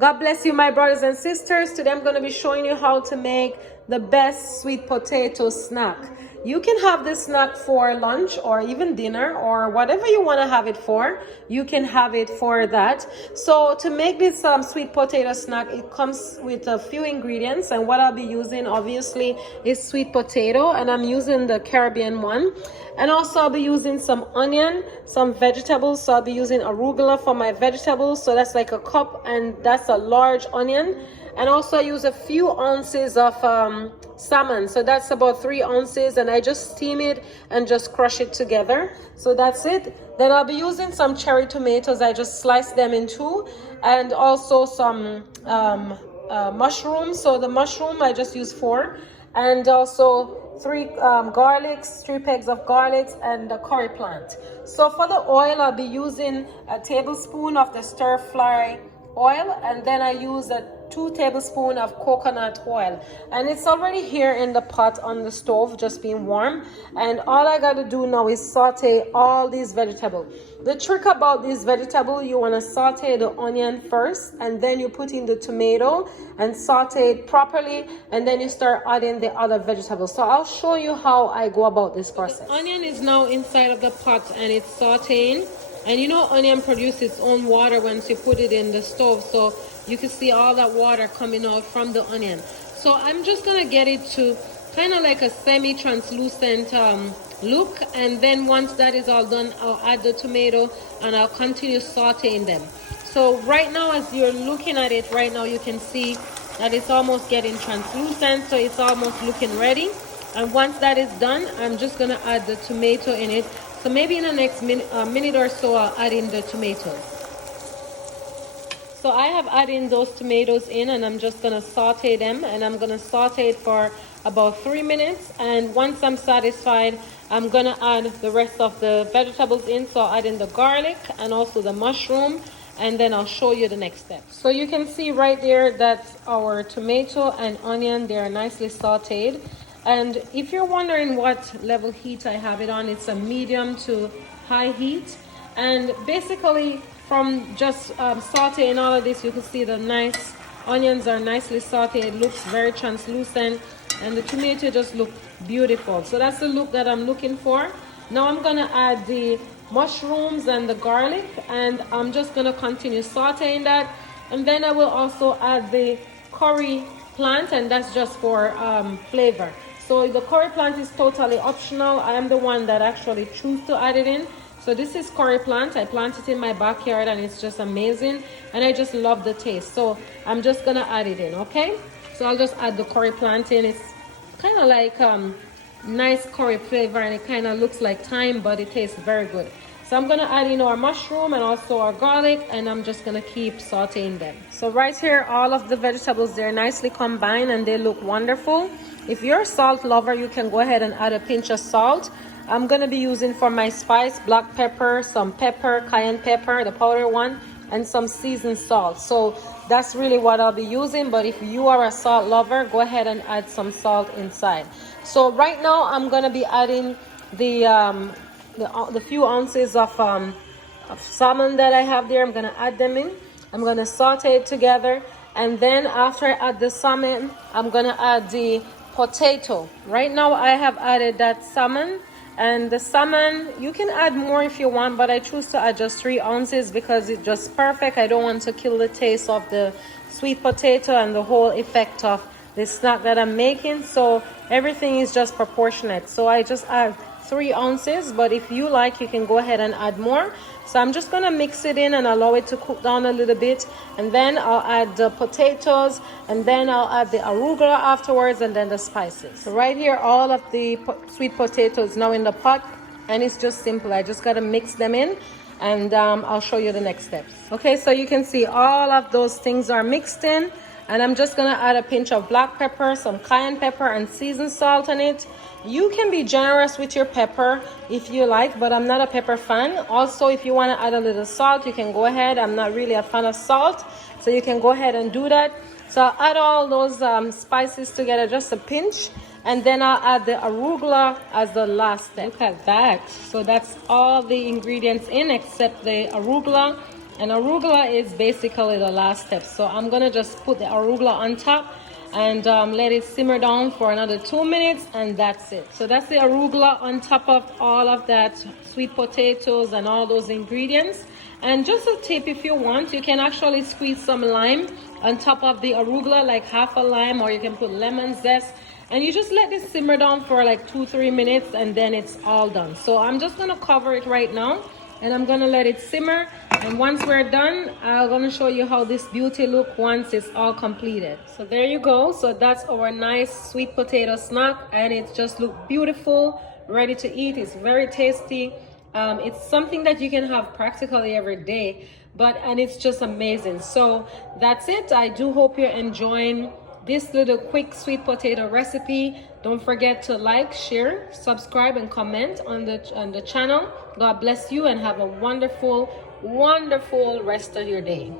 God bless you, my brothers and sisters. Today I'm going to be showing you how to make the best sweet potato snack. You can have this snack for lunch or even dinner or whatever you want to have it for. You can have it for that. So to make this sweet potato snack, it comes with a few ingredients, and what I'll be using obviously is sweet potato, and I'm using the Caribbean one. And also I'll be using some onion, some vegetables. So I'll be using arugula for my vegetables. So that's like a cup, and that's a large onion. And also I use a few ounces of salmon. So that's about 3 ounces, and I just steam it and just crush it together. So that's it. Then I'll be using some cherry tomatoes. I just slice them in two, and also some mushrooms. So the mushroom I just use 4, and also 3 garlics, 3 pegs of garlics, and a curry plant. So for the oil, I'll be using a tablespoon of the stir fry oil, and then I use a 2 tablespoons of coconut oil, and it's already here in the pot on the stove just being warm. And all I got to do now is saute all these vegetables. The trick about this vegetable, you want to saute the onion first, and then you put in the tomato and saute it properly, and then you start adding the other vegetables. So I'll show you how I go about this process. The onion is now inside of the pot and it's sauteing. And you know, onion produces its own water once you put it in the stove, so you can see all that water coming out from the onion. So I'm just gonna get it to kind of like a semi-translucent look, and then once that is all done, I'll add the tomato and I'll continue sauteing them. So right now, as you're looking at it right now, you can see that it's almost getting translucent, so it's almost looking ready. And once that is done, I'm just gonna add the tomato in it. So maybe in the next minute or so, I'll add in the tomatoes. So I have added those tomatoes in, and I'm just gonna saute them, and I'm gonna saute it for about 3 minutes. And once I'm satisfied, I'm gonna add the rest of the vegetables in. So I'll add in the garlic and also the mushroom, and then I'll show you the next step. So you can see right there that our tomato and onion, they're nicely sauteed. And if you're wondering what level heat I have it on, it's a medium to high heat. And basically from just sauteing all of this, you can see the nice onions are nicely sauteed. It looks very translucent, and the tomato just look beautiful. So that's the look that I'm looking for. Now I'm gonna add the mushrooms and the garlic, and I'm just gonna continue sauteing that. And then I will also add the curry plant, and that's just for flavor. So the curry plant is totally optional. I am the one that actually choose to add it in. So this is curry plant. I planted it in my backyard, and it's just amazing, and I just love the taste. So I'm just gonna add it in, okay? So I'll just add the curry plant in. It's kind of like nice curry flavor, and it kind of looks like thyme, but it tastes very good. So I'm gonna add in our mushroom and also our garlic, and I'm just gonna keep sauteing them. So right here, all of the vegetables, they're nicely combined and they look wonderful. If you're a salt lover, you can go ahead and add a pinch of salt. I'm gonna be using for my spice black pepper, some pepper, cayenne pepper, the powder one, and some seasoned salt. So that's really what I'll be using, but if you are a salt lover, go ahead and add some salt inside. So right now I'm gonna be adding the few ounces of salmon that I have there. I'm gonna add them in. I'm gonna saute it together, and then after I add the salmon, I'm gonna add the potato. Right now I have added that salmon, and the salmon, you can add more if you want, but I choose to add just 3 ounces because it's just perfect. I don't want to kill the taste of the sweet potato and the whole effect of the snack that I'm making. So everything is just proportionate. So I just add 3 ounces, but if you like, you can go ahead and add more. So I'm just gonna mix it in and allow it to cook down a little bit, and then I'll add the potatoes, and then I'll add the arugula afterwards, and then the spices. So right here, all of the sweet potatoes now in the pot, and it's just simple. I just gotta mix them in, and I'll show you the next steps. Okay, so you can see all of those things are mixed in, and I'm just gonna add a pinch of black pepper, some cayenne pepper, and seasoned salt on it. You can be generous with your pepper if you like, but I'm not a pepper fan. Also, if you want to add a little salt, you can go ahead. I'm not really a fan of salt, so you can go ahead and do that. So I'll add all those spices together, just a pinch, and then I'll add the arugula as the last step. Look at that. So that's all the ingredients in except the arugula. And arugula is basically the last step. So I'm gonna just put the arugula on top and let it simmer down for another 2 minutes, and that's it. So that's the arugula on top of all of that sweet potatoes and all those ingredients. And just a tip, if you want, you can actually squeeze some lime on top of the arugula, like half a lime, or you can put lemon zest, and you just let this simmer down for like 2-3 minutes, and then it's all done. So I'm just gonna cover it right now, and I'm gonna let it simmer. And once we're done, I'm gonna show you how this beauty look once it's all completed. So there you go. So that's our nice sweet potato snack, and it just look beautiful, ready to eat. It's very tasty. It's something that you can have practically every day, and it's just amazing. So that's it. I do hope you're enjoying this little quick sweet potato recipe. Don't forget to like, share, subscribe, and comment on the channel. God bless you, and have a wonderful rest of your day.